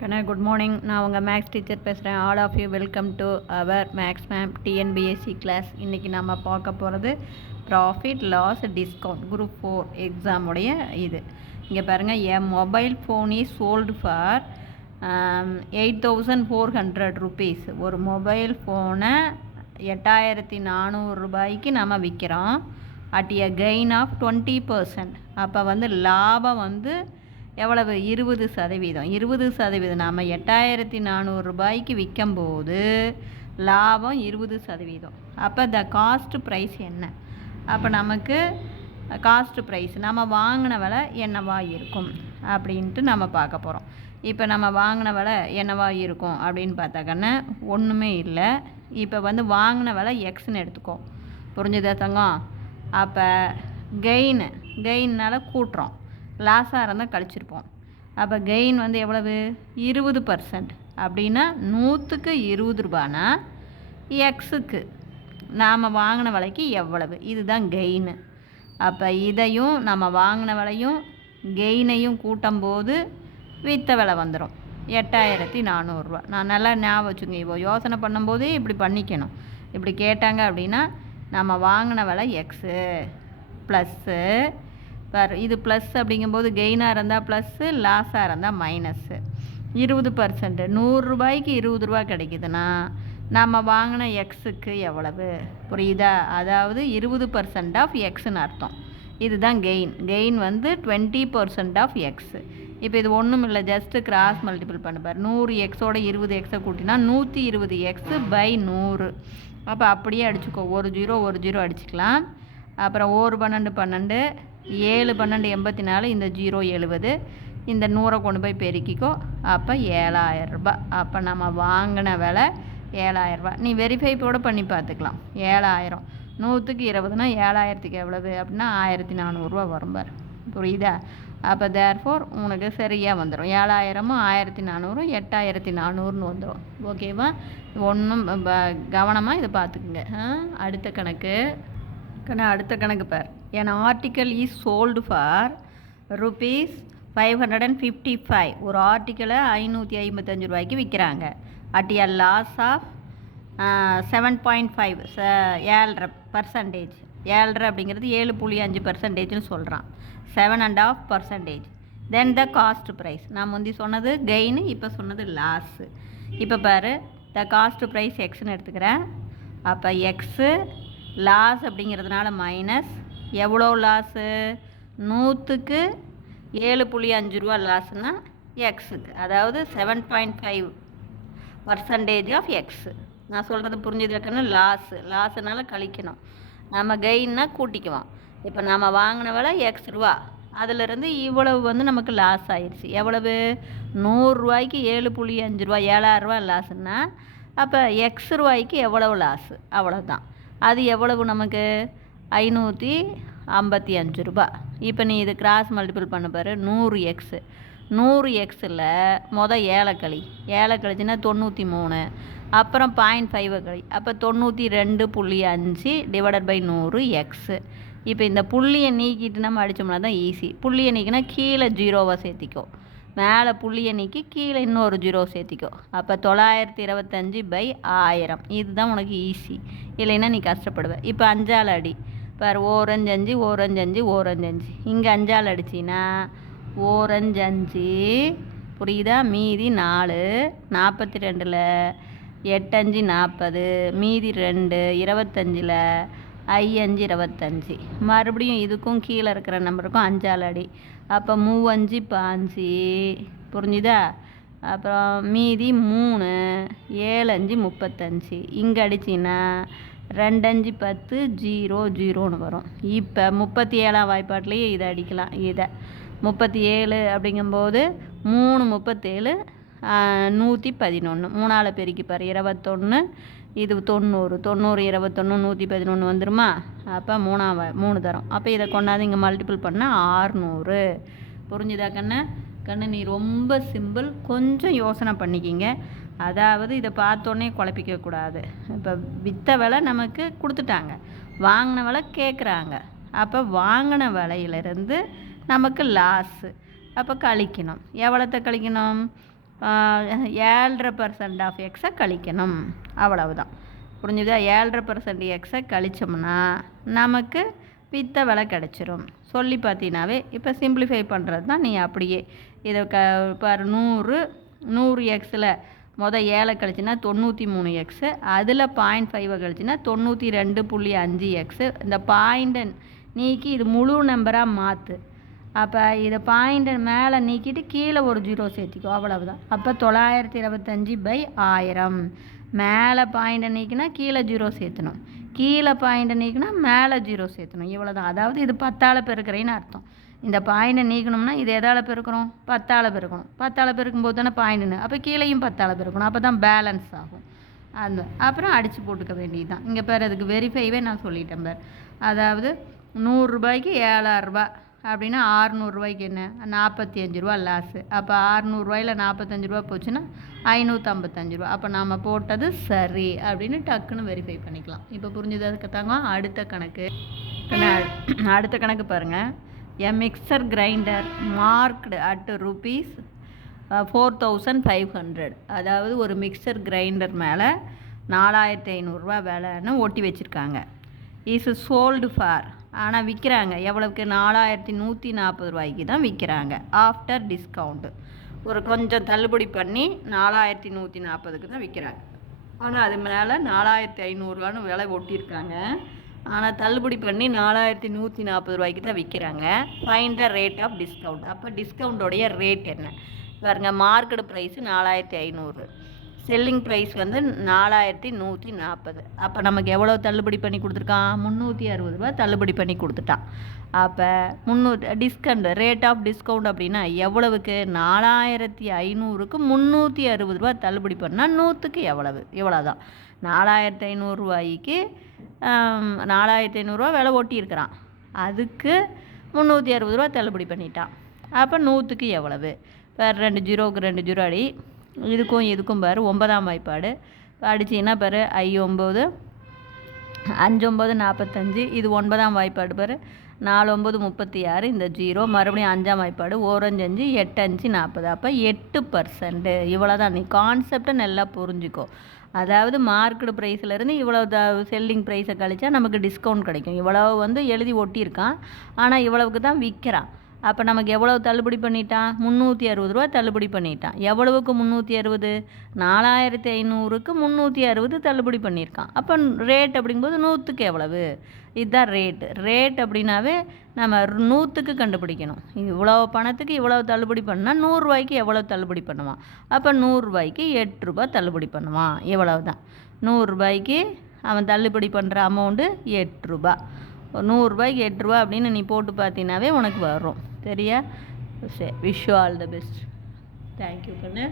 Good morning. நான் உங்கள் maths teacher பேசுகிறேன். All of you welcome to our maths ma'am TNPSC class. இன்றைக்கி நம்ம பார்க்க போகிறது ப்ராஃபிட் லாஸ் டிஸ்கவுண்ட் குரூப் 4 எக்ஸாமுடைய இது. இங்கே பாருங்கள், a mobile phone is sold for 8,400 rupees. ஒரு மொபைல் ஃபோனை 8,400 ரூபாய்க்கு நம்ம விற்கிறோம். At a gain of 20%. அப்போ லாபம் எவ்வளவு? 20%. 20% நாம் 8,400 ரூபாய்க்கு விற்கும்போது லாபம் 20%. அப்போ த காஸ்ட் ப்ரைஸ் என்ன? அப்போ நமக்கு காஸ்ட் ப்ரைஸ் நம்ம வாங்கின விலை என்னவா இருக்கும் அப்படின்ட்டு நம்ம பார்க்க போகிறோம். இப்போ நம்ம வாங்கின விலை என்னவா இருக்கும் அப்படின்னு பார்த்தாக்கன்னா ஒன்றுமே இல்லை. இப்போ வாங்கின விலை எக்ஸ்ன்னு எடுத்துக்கோ. புரிஞ்சுதா தங்கம்? அப்போ கெயின்னால் கூட்டுறோம், லாஸாக இருந்தால் கழிச்சிருப்போம். அப்போ கெயின் எவ்வளவு? 20%. அப்படின்னா 100க்கு 20 ரூபானா எக்ஸுக்கு நாம் வாங்கின விலைக்கு எவ்வளவு? இதுதான் கெயின். அப்போ இதையும் நம்ம வாங்கின விலையும் கெயினையும் கூட்டும்போது விற்ற விலை வந்துடும் 8,400 ரூபா. நான் நல்லா ஞாபகம் வச்சுங்க. இப்போ யோசனை பண்ணும்போது இப்படி பண்ணிக்கணும். இப்படி கேட்டாங்க அப்படின்னா நம்ம வாங்கின விலை எக்ஸு ப்ளஸ்ஸு இது ப்ளஸ் அப்படிங்கும்போது கெயினாக இருந்தால் ப்ளஸ்ஸு, லாஸாக இருந்தால் மைனஸ்ஸு. 20%. 100 ரூபாய்க்கு 20 ரூபா கிடைக்குதுன்னா நம்ம வாங்கின எக்ஸுக்கு எவ்வளவு? புரியுதா? அதாவது 20% ஆஃப் எக்ஸுன்னு அர்த்தம். இதுதான் கெயின். Gain 20% of x. இப்போ இது ஒன்றும் இல்லை, ஜஸ்ட்டு கிராஸ் மல்டிபிள் பண்ணுப்பார். 100 எக்ஸோட 20 எக்ஸை கூட்டினா 120 எக்ஸு பை 100. அப்போ அப்படியே அடிச்சுக்கோ. ஒரு ஜீரோ அடிச்சுக்கலாம். அப்புறம் 1 12 12, 7 12 84, இந்த 0 70, இந்த 100 கொண்டு போய் பெருக்கிக்கோ. அப்போ 7,000 ரூபா. அப்போ நம்ம வாங்கின விலை 7,000 ரூபா. நீ வெரிஃபை கூட பண்ணி பார்த்துக்கலாம். 7,000 100க்கு 20னா 7,000க்கு எவ்வளவு அப்படின்னா 1,400 ரூபா வரும் பார். புரியுதா? அப்போ தேர்ஃபோர் உனக்கு சரியாக வந்துடும். 7,000ம் 1,400 8,400ன்னு வந்துடும். ஓகேவா? ஒன்றும் கவனமாக இதை பார்த்துக்குங்க. அடுத்த கணக்கு பார். an article is sold for rupees 555. ஒரு ஆர்டிக்கலை 555 ரூபாய்க்கு விற்கிறாங்க. At a loss of 7.5 7.5%. 7 அப்படிங்கிறது 7.5%ன்னு சொல்கிறான். 7.5%. தென் த காஸ்ட் ப்ரைஸ். நான் முந்தி சொன்னது கெயின், இப்போ சொன்னது லாஸு. இப்போ பாரு, த காஸ்ட் ப்ரைஸ் எக்ஸ்ன்னு எடுத்துக்கிறேன். அப்போ எக்ஸு லாஸ் அப்படிங்கிறதுனால மைனஸ். எவ்வளோ லாஸு? 100க்கு 7.5 ரூபா லாஸுன்னா எக்ஸுக்கு, அதாவது 7.5% ஆஃப் எக்ஸு. நான் சொல்கிறது புரிஞ்சுதுக்குன்னு லாஸுனால கழிக்கணும். நம்ம கெயின்னா கூட்டிக்குவோம். இப்போ நம்ம வாங்கின விலை எக்ஸ் ரூபா, அதிலிருந்து இவ்வளவு நமக்கு லாஸ் ஆயிடுச்சு. எவ்வளவு? 100 ரூபாய்க்கு 7.5 ரூபா, 7,000 ரூபா லாஸுன்னா அப்போ எக்ஸ் ரூபாய்க்கு எவ்வளவு லாஸு? அவ்வளோதான். அது எவ்வளவு நமக்கு? 555 ரூபா. இப்போ நீ இது கிராஸ் மல்டிபிள் பண்ண பாரு. 100 எக்ஸு 100 எக்ஸில் மொதல் 7 கழிச்சுன்னா 93, அப்புறம் 0.5 கழி, அப்போ 92.5 டிவைடட் பை 100 எக்ஸு. இப்போ இந்த புள்ளியை நீக்கிட்டு நம்ம அடித்தோம்னா தான் ஈஸி. புள்ளியை நீக்கினா கீழே 0வை சேர்த்திக்கோ, மேலே புள்ளியை நீக்கி கீழே இன்னொரு 0 சேர்த்திக்கோ. அப்போ 925 பை 1000. இதுதான் உனக்கு ஈஸி. இல்லைன்னா நீ கஷ்டப்படுவ. இப்போ 5ஆல் அடி பார். ஓரஞ்சு 5 ஓரஞ்சு 5 ஓரஞ்சு 5. இங்கே 5ஆல் அடிச்சின்னா ஓரஞ்சு 5. புரியுதா? மீதி 4. 42ல் 8 5 40, மீதி 2 25ல் 5 25. மறுபடியும் இதுக்கும் கீழே இருக்கிற நம்பருக்கும் 5ஆல் அடி. அப்போ 3 5 5. புரிஞ்சுதா? அப்புறம் மீதி 3 7 5 35. இங்கே அடிச்சின்னா 2 5 10 0 0ன்னு வரும். இப்போ 37ஆம் வாய்ப்பாட்டிலேயே இதை அடிக்கலாம். இதை 37 அப்படிங்கும்போது 3 37 111. 3ஆல் பெருக்கிப்பார் 21. இது 90 90 21 111 வந்துருமா? அப்போ 3 தரும். அப்போ இதை கொண்டாந்து இங்கே மல்டிபிள் பண்ணால் 600. புரிஞ்சுதா கண்ணு? நீ ரொம்ப சிம்பிள். கொஞ்சம் யோசனை பண்ணிக்கிங்க. அதாவது இதை பார்த்தோன்னே குழப்பிக்கக்கூடாது. இப்போ விற்ற விலை நமக்கு கொடுத்துட்டாங்க, வாங்கின விலை கேட்குறாங்க. அப்போ வாங்கின விலையிலேருந்து நமக்கு லாஸு. அப்போ கழிக்கணும். எவ்வளோத்தை கழிக்கணும்? 7.5% ஆஃப் எக்ஸை கழிக்கணும். அவ்வளவுதான். புரிஞ்சுதா? 7.5% எக்ஸை கழிச்சோம்னா நமக்கு விற்ற விலை கிடச்சிரும். சொல்லி பார்த்தீங்கன்னாவே இப்போ சிம்பிளிஃபை பண்ணுறது தான். நீ அப்படியே இதை பாரு, 100 எக்ஸில் மொதல் 7 கழிச்சுன்னா 93 எக்ஸு, அதில் 0.5 கழிச்சுன்னா 92.5 எக்ஸு. இந்த பாயிண்ட்டை நீக்கி இது முழு நம்பராக மாற்று. அப்போ இதை பாயிண்ட்டை மேலே நீக்கிட்டு கீழே ஒரு 0 சேர்த்திக்கோ. அவ்வளவுதான். அப்போ 925/1000. மேலே பாயிண்ட்டை நீக்கினா கீழே 0 சேர்த்தணும், கீழே பாயிண்ட்டை நீக்கினா மேலே 0 சேர்த்தணும். இவ்வளோதான். அதாவது இது 10ஆல் பெருக்கிறேன்னு அர்த்தம். இந்த பாயிண்ட்டை நீக்கணும்னா இது எதால் பெருக்கிறோம்? 10ஆல் பெருக்கணும். 10ஆல் பெருக்கும்போது தானே பாயிண்ட்டுன்னு. அப்போ கீழேயும் 10ஆல் பெருக்கணும். அப்போ தான் பேலன்ஸ் ஆகும். அந்த அப்புறம் அடித்து போட்டுக்க வேண்டியது தான். இங்கே பேர் அதுக்கு வெரிஃபைவே நான் சொல்லிட்டேன் பேர். அதாவது 100 ரூபாய்க்கு 7000 ரூபா அப்படின்னா 600 ரூபாய்க்கு என்ன? 45 ரூபா லாஸு. அப்போ 600 ரூபாயில் 45 ரூபா போச்சுன்னா 555 ரூபா. அப்போ நாம் போட்டது சரி அப்படின்னு டக்குன்னு வெரிஃபை பண்ணிக்கலாம். இப்போ புரிஞ்சது? அதுக்கு தாங்க அடுத்த கணக்கு. அடுத்த கணக்கு பாருங்கள். A mixer grinder marked at rupees 4500. அதாவது ஒரு மிக்சர் கிரைண்டர் மேலே 4500 ரூபா விலைன்னு ஒட்டி வச்சுருக்காங்க. இஸ் சோல்டு ஃபார், ஆனால் விற்கிறாங்க எவ்வளவுக்கு? 4140 ரூபாய்க்கு தான் விற்கிறாங்க. ஆஃப்டர் டிஸ்கவுண்ட்டு ஒரு கொஞ்சம் தள்ளுபடி பண்ணி 4140க்கு தான் விற்கிறாங்க. ஆனால் அது மேலே 4500 ரூபான்னு விலை ஒட்டியிருக்காங்க. ஆனால் தள்ளுபடி பண்ணி 4140 ரூபாய்க்கு தான் விற்கிறாங்க. Find the rate of discount. அப்போ டிஸ்கவுண்டோடைய ரேட் என்ன பாருங்க. மார்க்கெட் ப்ரைஸு 4500, செல்லிங் ப்ரைஸ் வந்து 4140. அப்போ நமக்கு எவ்வளோ தள்ளுபடி பண்ணி கொடுத்துருக்கான்? 360 ரூபா தள்ளுபடி பண்ணி கொடுத்துட்டான். அப்போ 300 டிஸ்கவுண்ட் ரேட் ஆஃப் டிஸ்கவுண்ட் அப்படின்னா எவ்வளவுக்கு? 4500க்கு 360 ரூபா தள்ளுபடி பண்ணால் 100க்கு எவ்வளவு? இவ்வளோதான். 4500 ரூபாய்க்கு 4500 ரூபா விலை ஒட்டியிருக்கிறான். அதுக்கு 360 ரூபா தள்ளுபடி பண்ணிட்டான். அப்போ 100க்கு எவ்வளவு? வேறு 2 0க்கு 2 0 அடி. இதுக்கும் பாரு 9ஆம் வாய்ப்பாடு அடிச்சிங்கன்னா பாரு 5 9 45. இது 9ஆம் வாய்ப்பாடு பாரு 4 9 36. இந்த 0 மறுபடியும் 5ஆம் வாய்ப்பாடு 1 5 8 5 40. அப்போ 8%. இவ்வளோதான். நீ கான்செப்டை நல்லா புரிஞ்சுக்கோ. அதாவது மார்க்கெட் ப்ரைஸ்லேருந்து இவ்வளோ செல்லிங் ப்ரைஸை கழிச்சா நமக்கு டிஸ்கவுண்ட் கிடைக்கும். இவ்வளவு வந்து எழுதி ஒட்டியிருக்கான், ஆனால் இவ்வளவுக்கு தான் விற்கிறான். அப்போ நமக்கு எவ்வளவு தள்ளுபடி பண்ணிட்டான்? 360 ரூபா தள்ளுபடி பண்ணிட்டான். எவ்வளவுக்கு 360? 4500க்கு 360 தள்ளுபடி பண்ணியிருக்கான். அப்போ ரேட் அப்படிங்கும்போது 100க்கு எவ்வளவு? இதுதான் ரேட்டு. ரேட் அப்படின்னாவே நம்ம 100க்கு கண்டுபிடிக்கணும். இவ்வளோ பணத்துக்கு இவ்வளோ தள்ளுபடி பண்ணால் 100 ரூபாய்க்கு எவ்வளோ தள்ளுபடி பண்ணுவான்? அப்போ 100 ரூபாய்க்கு 8 ரூபா தள்ளுபடி பண்ணுவான். இவ்வளவு தான். 100 ரூபாய்க்கு அவன் தள்ளுபடி பண்ணுற அமௌண்ட்டு 8 ரூபா. 100 ரூபாய்க்கு 8 ரூபா அப்படின்னு நீ போட்டு பார்த்தீங்கன்னாவே உனக்கு வரும். சரியா? சரி, wish you all the best. Thank you பண்ணு.